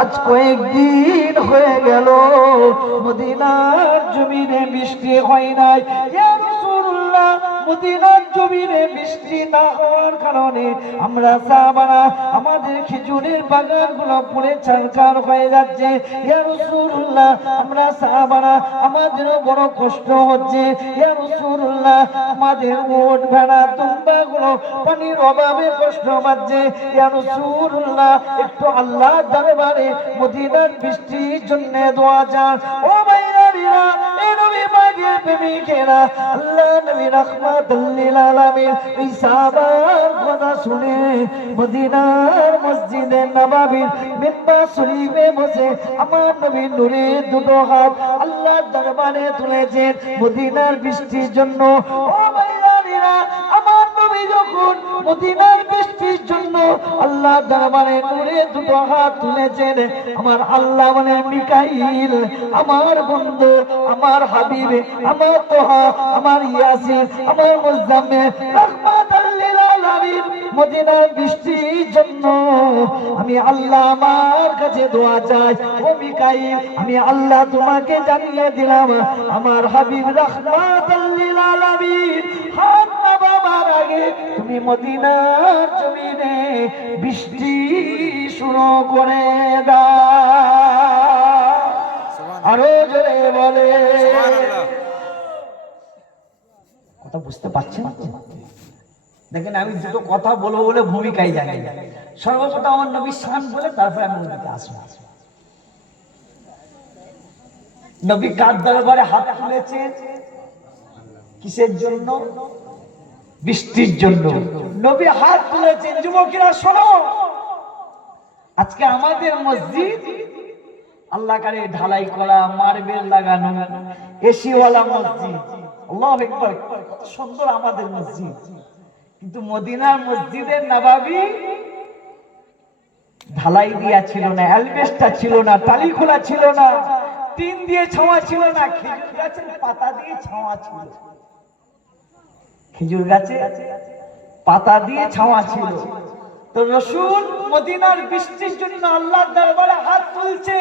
আজ কয়েকদিন হয়ে গেল মদিনার জমিনে বৃষ্টি হয় নাই। ইয়া রাসূলুল্লাহ, মদিনার জমিনে বৃষ্টি না হওয়ার কারণে আমরা সাহাবারা আমাদের খেজুরের বাগানগুলো পুড়ে ছারখার হয়ে যাচ্ছে। ইয়া রাসূলুল্লাহ, আমরা সাহাবারা আমাদের বড় কষ্ট হচ্ছে। ইয়া রাসূলুল্লাহ, আমাদের উট ভেড়া দুম্বাগুলো পানির অভাবে কষ্ট পাচ্ছে। ইয়া রাসূলুল্লাহ, একটু আল্লাহ দরবারে মদিনার বৃষ্টির জন্য দোয়া চান। ও ভাইরা, এই নবী পাকের প্রেমিকেরা, আল্লাহ নবী রাহমাতুল লিল আলামিন এই সাহাবার কথা শুনে মদিনার মসজিদে নববীর মিম্বার শরীফে বসে আমার নবী নূরে দুটো হাত আল্লাহর দরবারে তুলেছেন মদিনার বৃষ্টির জন্য। ও ভাইরা, আমার নবী যখন মদিনার বৃষ্টির জন্য আল্লাহ দরবারে নূরে দুটো হাত তুলেছেন, আমার আল্লাহ মানে মিকাইল, আমার বন্ধু, আমার হাবিব, আমার তোহা, আমার ইয়াসিন, আমার মুজাম্মিল রাহমাতুল লিল আলামিন মদিনার বৃষ্টির জন্য আমি আল্লাহ আমার কাছে দোয়া চাই। ও মিকাইল, আমি আল্লাহ তোমাকে জানিয়ে দিলাম আমার হাবিব রাহমাতুল লিল আলামিন হাত নামাবার আগে তুমি মদিনার জমিনে বৃষ্টি শুরু করে দাও। আরো জোরে বলে কথা বুঝতে পারছেন? দেখেন, আমি দুটো কথা বলবো বলে ভূমিকায় জানি। সর্বপ্রথম আমার নবীর শান বলে তারপরে আমি ওদিকে আসবো। নবী কার দরবারে হাত তুলেছেন? কিসের জন্য? বৃষ্টির জন্য নবী হাত তুলেছেন। যুবকেরা শোনো, আজকে আমাদের মসজিদ আল্লাহ কারে ঢালাই করা, মার্বেল লাগানো, এসিওয়ালা মসজিদ। আল্লাহু আকবার, কত সুন্দর আমাদের মসজিদ। কিন্তু মদিনার মসজিদের নববী ঢালাই দিয়া ছিল না, অ্যালবেস্টার ছিল না, টালি খোলা ছিল না, টিন দিয়ে ছাওয়া ছিল না, খেজুর গাছের পাতা দিয়ে ছাওয়া ছিল। খেজুর গাছে পাতা দিয়ে ছাওয়া ছিল। তো রাসূল মদিনার বৃষ্টির জন্য আল্লাহর দরবারে হাত তুলছে।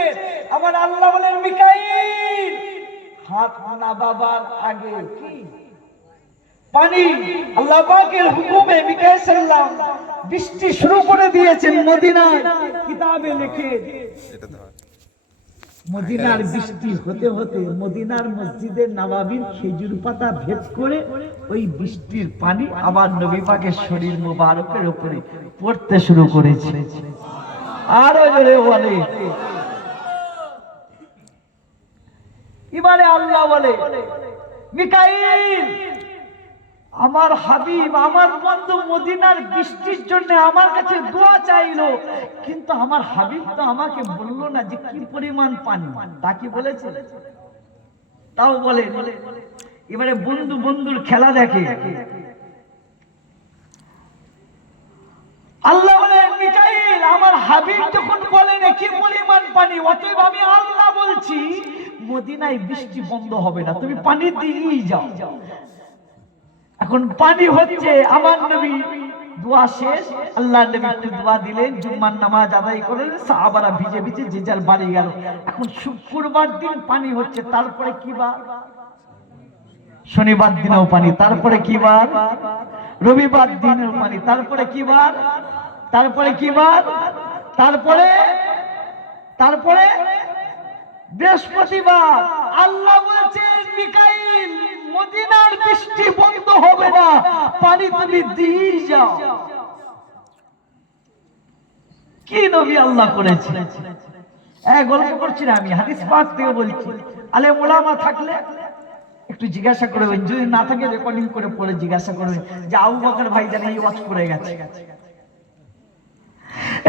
আমার আল্লাহ বলেন, মিকাইল, হাত নামাবার আগে কি পানি আল্লাহ পাকের হুকুমে মিকাইল সাল্লাম বৃষ্টি শুরু করে দিয়েছেন মদিনায়। কিতাবে লেখে মদিনার বৃষ্টি হতে হতে মদিনার মসজিদের নববীর খেজুর পাতা ভেদ করে ওই বৃষ্টির পানি আবার নবী পাকের শরীর মুবারকের উপরে পড়তে শুরু করেছে। আরো জোরে বলে। এবারে আল্লাহ বলে, মিকাইল, আমার হাবিব, আমার বন্ধু মদিনার বৃষ্টির জন্য আমার কাছে দোয়া চাইলো, কিন্তু আমার হাবিব তো আমাকে বললো না যে কি পরিমাণ পানি, তা কি বলেছে? তাও বলে। এবারে বন্ধু বন্ধুর খেলা দেখে। আল্লাহ বলে, মিকাইল, আমার হাবিব যখন বলেন কি পরিমাণ পানি, অতএব আমি আল্লাহ বলছি মদিনায় বৃষ্টি বন্ধ হবে না, তুমি পানি দিয়েই যাও। এখন পানি হচ্ছে। আমার নবী দোয়া শেষ, আল্লাহ নবী দোয়া দিলেন, জুম্মার নামাজ আদায় করলেন, সাহাবারা ভিজে ভিজে যে যার বাড়ি গেল। এখন শুক্রবার দিন পানি হচ্ছে, তারপরে কি বার? শনিবার দিনেও পানি, তারপরে কি বার? রবিবার দিনেও পানি, তারপরে কি বার? তারপরে কি বার? তারপরে তারপরে বৃহস্পতিবার। আল্লাহ বলছেন, মিকাইল, মদিনার বৃষ্টি বন্ধ হবে না, পানি তুমি দিয়ে যাও। কি নবী আল্লাহ করেছে? গল্প করছি না, আমি হাদিস পাক থেকে বলছি। আলেম ওলামা থাকলে একটু জিজ্ঞাসা করবেন, যদি না থাকে রেকর্ডিং করে পড়ে জিজ্ঞাসা করবেন যে আবু বকর ভাই জানে এই ওয়াজ করে গেছে।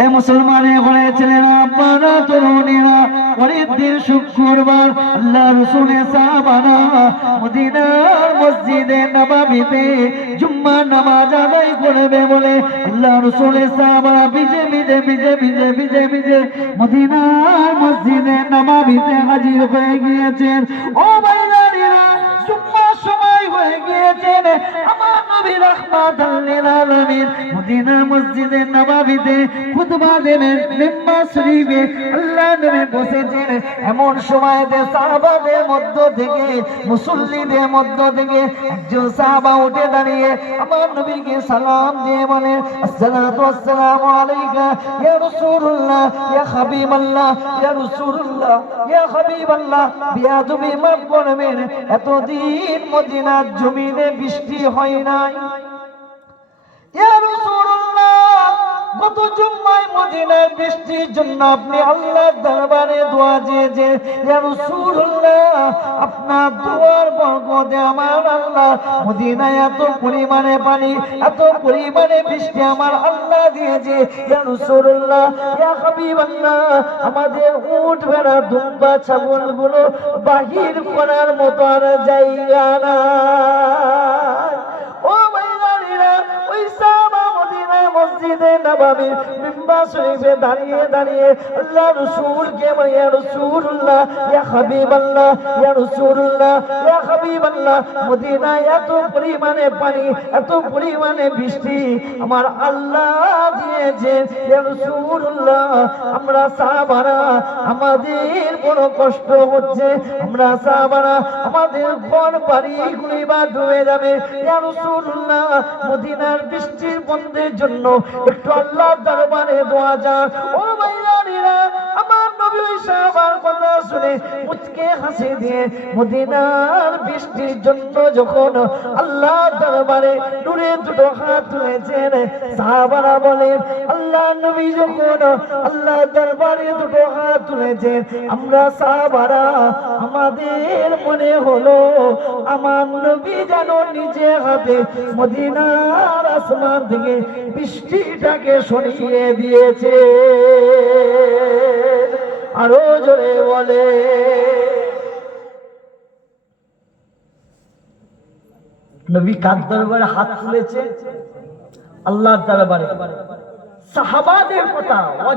এ মুসলমানের ঘরে ছেলেরা, আপনারা তরুণীরা, পরের দিন শুক্রবার আল্লাহ রাসূলের সাহাবারা মদিনার মসজিদে নববীতে জুম্মার নামাজ আদায় করবে বলে আল্লাহ রাসূলের সাহাবারা ভিজে ভিজে ভিজে ভিজে ভিজে ভিজে মদিনার মসজিদে নববীতে হাজির হয়ে গিয়েছেন। ও ভাইরা, জুম্মার সময় হয়ে গিয়েছেন আমার নবী রাহমাতাল লিল আলামিন মদিনা মসজিদে নববীতে খুতবা দেবেন মিম্বার শরীফে আল্লাহ নবী বসেছেন এমন সময়তে সাহাবাদের মধ্য থেকে মুসল্লিদের মধ্য থেকে একজন সাহাবা উঠে দাঁড়িয়ে আমার নবীকে সালাম দিয়ে বলে আসসালাতু ওয়াসসালামু আলাইকা ইয়া রাসূলুল্লাহ ইয়া হাবিবাল্লাহ ইয়া রাসূলুল্লাহ ইয়া হাবিবাল্লাহ বিয়াদবি মাফ করবেন এতদিন মদিনার জমিনে বৃষ্টি হয় নাই ইয়া রাসূলুল্লাহ গত জুম্মায় মদিনায় বৃষ্টির জন্য আপনি আল্লাহর দরবারে দোয়া চেয়েছেন ইয়া রাসূলুল্লাহ আপনার দোয়ার বরকতে আমার আল্লাহ মদিনায় এত পরিমাণে পানি এত পরিমাণে বৃষ্টি আমার আল্লাহ দিয়েছে ইয়া রাসূলুল্লাহ ইয়া হাবিবাল্লাহ আমাদের উট ভেড়া দুম্বা ছাগলগুলো বাহির করার মতো আর জায়গা না ও ভাইরা ওই সাহাবা মদিনা মসজিদে নববী মিম্বার শরীফে দাঁড়িয়ে দাঁড়িয়ে আল্লাহ রাসূলকে বলে ইয়া রাসূলুল্লাহ ইয়া হাবিবাল্লাহ ইয়া রাসূলুল্লাহ ইয়া হাবিবাল্লাহ মদিনায় এত পরিমাণে পানি এত পরিমাণে বৃষ্টি আমার আল্লাহ দিয়েছে ইয়া রাসূলুল্লাহ আমরা সাহাবারা আমাদের বড় কষ্ট হচ্ছে আমরা সাহাবারা আমাদের ঘর বাড়িগুলি বা ডুবে যাবে ইয়া রাসূলুল্লাহ মদিনার বৃষ্টির বন্ধের জন্য একটু আল্লাহর দরবারে দোয়া যান ও ভাইরা আমার নবী ওই সাহাবার কথা শুনে মুচকে হাসি দিয়ে মদিনার বৃষ্টির জন্য যখন আল্লাহর দরবারে দূরে দুটো হাত তুলেছেন সাহাবারা বলেন আল্লাহ নবী যখন আল্লাহর দরবারে দুটো হাত তুলেছেন আমরা সাহাবারা আমাদের মনে হলো আমার নবী যেন নিজে হাতে মদিনার আসমান থেকে বৃষ্টিটাকে সরিয়ে দিয়েছে আরো জোরে বলে নবী কার দরবারে হাত তুলেছে আল্লাহর দরবারে সাহাবাদের কথা